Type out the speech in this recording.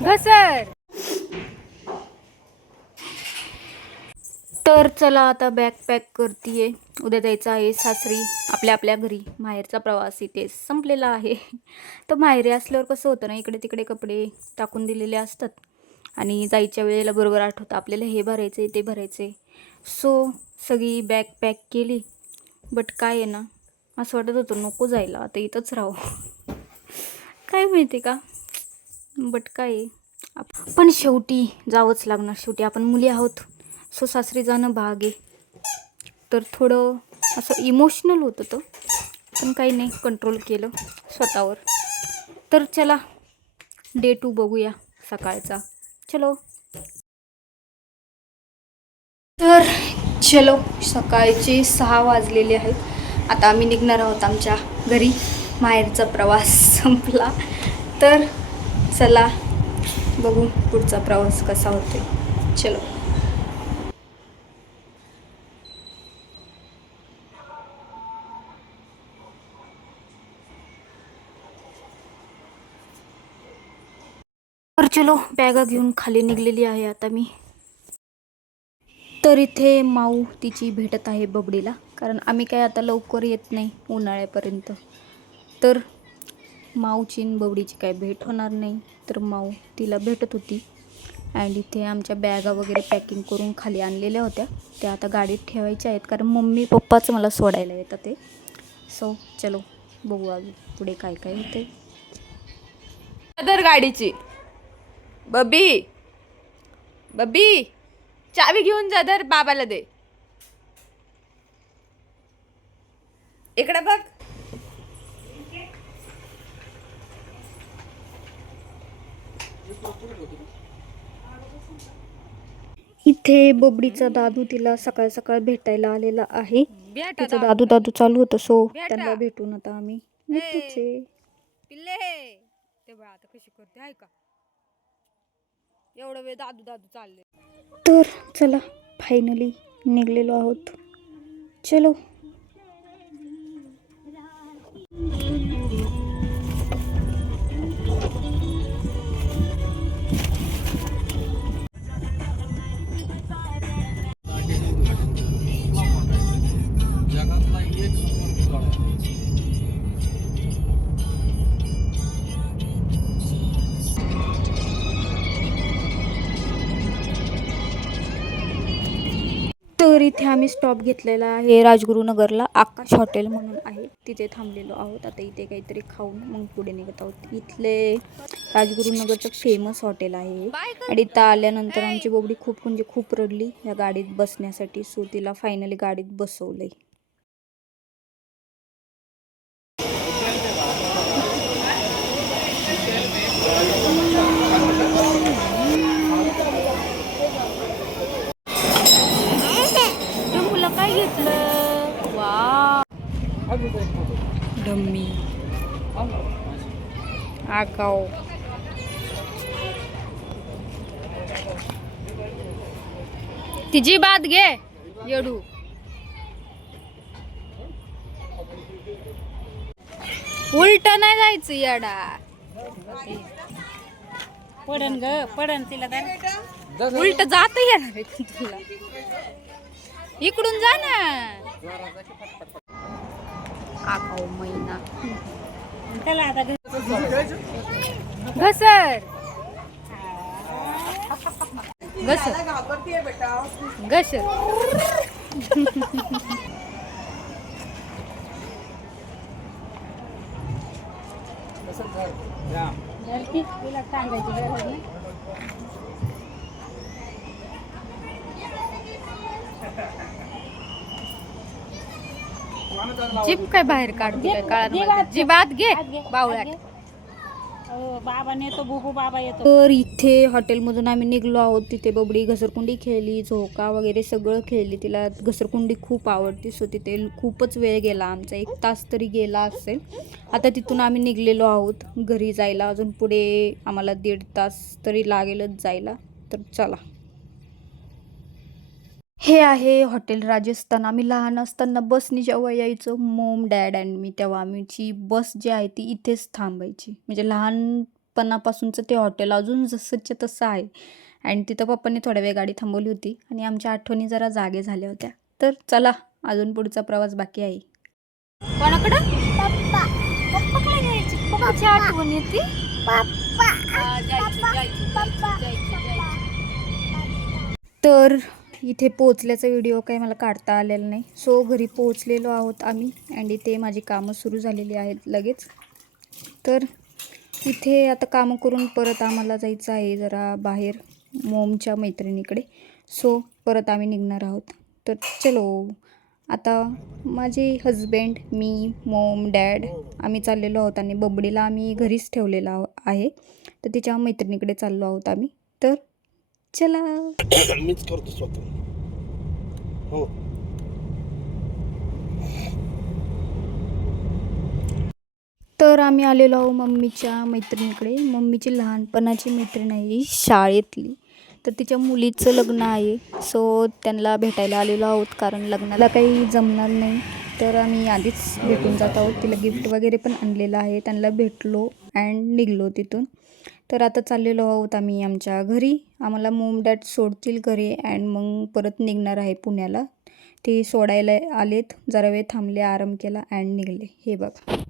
घसर. तर चला आता बॅग पॅक करतीये. उद्या जायचं आहे सासरी. आपल्या आपल्या घरी. माहेरचा प्रवास इथे संपलेला आहे. तर माहेरी असल्यावर कसं होतं ना इकडे तिकडे कपडे टाकून दिलेले असतात. आणि जायच्या वेळेला बरोबर आठवतं आपल्याला हे भरायचं ते भरायचं सो सगळी बॅग पॅक केली. बट काय आहे ना असं वाटत होतं नको जायला. आता इथंच राहू. काय माहिती का? बट काय? आहे, पण शेवटी जावंच लागणार. शेवटी आपण मुली आहोत. सो सासरी जाणं भाग आहे. तर थोडं असं इमोशनल होतं तो. पण काही नाही कंट्रोल केलं स्वतःवर. तर चला डे टू बघूया सकाळचा. चलो. तर चलो सकाळचे सहा वाजलेले आहेत. आता आम्ही निघणार आहोत आमच्या घरी. माहेरचा प्रवास संपला. तर चला बघू पुढचा प्रवास कसा होतो चलो. तर चलो बॅगा घेऊन खाली निघलेली आहे आता मी. तर इथे माऊ तिची भेटत आहे बबडीला. कारण आम्ही काय आता लवकर येत नाही उन्हाळ्यापर्यंत. तर माऊची बवडीची बबडीची काय भेट होणार नाही. तर माऊ तिला भेटत होती. अँड इथे आमच्या बॅगा वगैरे पॅकिंग करून खाली आणलेल्या होत्या. त्या आता गाडीत ठेवायच्या आहेत. कारण मम्मी पप्पाच मला सोडायला येतं ते. सो चलो बघू अजून पुढे काय काय होते अदर गाडीची. बबी. बबी चावी घेऊन जा दर बाबाला दे. इकडे बघ. इथे बबडीचा दादू तिला सकाळ सकाळ भेटायला आलेला आहे. तिचं दादू. दादू चालू होतं सो त्यांना भेटून आता आम्ही निघतोच. आहे. पिल्ले ते बघ आता कशी करते आहे का? एवढं वेळ दादू दादू चालले. तर चला फायनली निघलेलो आहोत. चलो. तर इथे आम्ही स्टॉप घेतलेला आहे राजगुरुनगरला आकाश हॉटेल म्हणून आहे. तिथे थांबलेलो आहोत. आता इथे काहीतरी खाऊन मग पुढे निघत आहोत. इथले राजगुरुनगरचं फेमस हॉटेल आहे. आणि इथं आल्यानंतर आमची बोबडी खूप म्हणजे खूप रडली. या गाडीत बसण्यासाठी सो तिला फायनली गाडीत बसवलंय. डम्मी आगाव तिची बात घे येडू. उलट नाही जायचं येडा. पडन ग पडन तिला काय उलट जात येणार तुला. इकडून जा ना. आगाव महिना त्याला आता घसर. घसर. घसर. सांगायची जीप काय बाहेर काढते काळात जीबात घे बावळ्यात. बाबा नेतो बुबू बाबा येतो. तर इथे हॉटेलमधून आम्ही निघलो आहोत. तिथे बबडी घसरकुंडी खेळली झोका वगैरे सगळं खेळली. तिला घसरकुंडी खूप आवडते सो तिथे खूपच वेळ गेला आमचा. एक तास तरी गेला असेल. आता तिथून आम्ही निघलेलो आहोत. घरी जायला अजून पुढे आम्हाला दीड तास तरी लागेलच जायला. तर चला. हे आहे हॉटेल राजस्थान. आम्ही लहान असताना बसनी जेव्हा यायचो मोम डॅड अँड मी तेव्हा आमची बस जी आहे ती इथेच थांबायची. म्हणजे लहान लहानपणापासूनचं ते हॉटेल अजून जसंच्या तसं आहे. आणि तिथं पप्पांनी थोड्या वेळ गाडी थांबवली होती आणि आमच्या आठवणी जरा जागे झाल्या होत्या. तर चला अजून पुढचा प्रवास बाकी आहे. कोणाकडं? पप्पाची आठवण येते. तर इथे पोचल्याचा व्हिडिओ काही मला काढता आलेला नाही. सो घरी पोचलेलो आहोत आम्ही अँड इथे माझी कामं सुरू झालेली आहेत लगेच. तर इथे आता कामं करून परत आम्हाला जायचं आहे जरा बाहेर मोमच्या मैत्रिणीकडे. सो परत आम्ही निघणार आहोत. तर चलो आता माझे हजबंड मी मोम डॅड आम्ही चाललेलो आहोत आणि बबडीला आम्ही घरीच ठेवलेला आहो- आहे. तर तिच्या मैत्रिणीकडे चाललो आहोत आम्ही. तर चला. मीच करतो स्वतः. हो. तर आम्ही आलेलो आहो मम्मीच्या मैत्रिणीकडे. मम्मीची लहानपणाची मैत्रीण आहे शाळेतली. तर तिच्या मुलीचं लग्न आहे. सो त्यांना भेटायला आलेलो आहोत कारण लग्नाला काही जमणार नाही. तर आम्ही आधीच भेटून जात आहोत. तिला गिफ्ट वगैरे पण आणलेलं आहे. त्यांना भेटलो अँड निघलो तिथून. तर आता चाललेलो आहोत आम्ही आमच्या घरी. आम्हाला मोम डॅड सोडतील घरी अँड मग परत निघणार आहे पुण्याला. ते सोडायला आलेत. जरा वेळ थांबले आराम केला अँड निघले. हे बघा.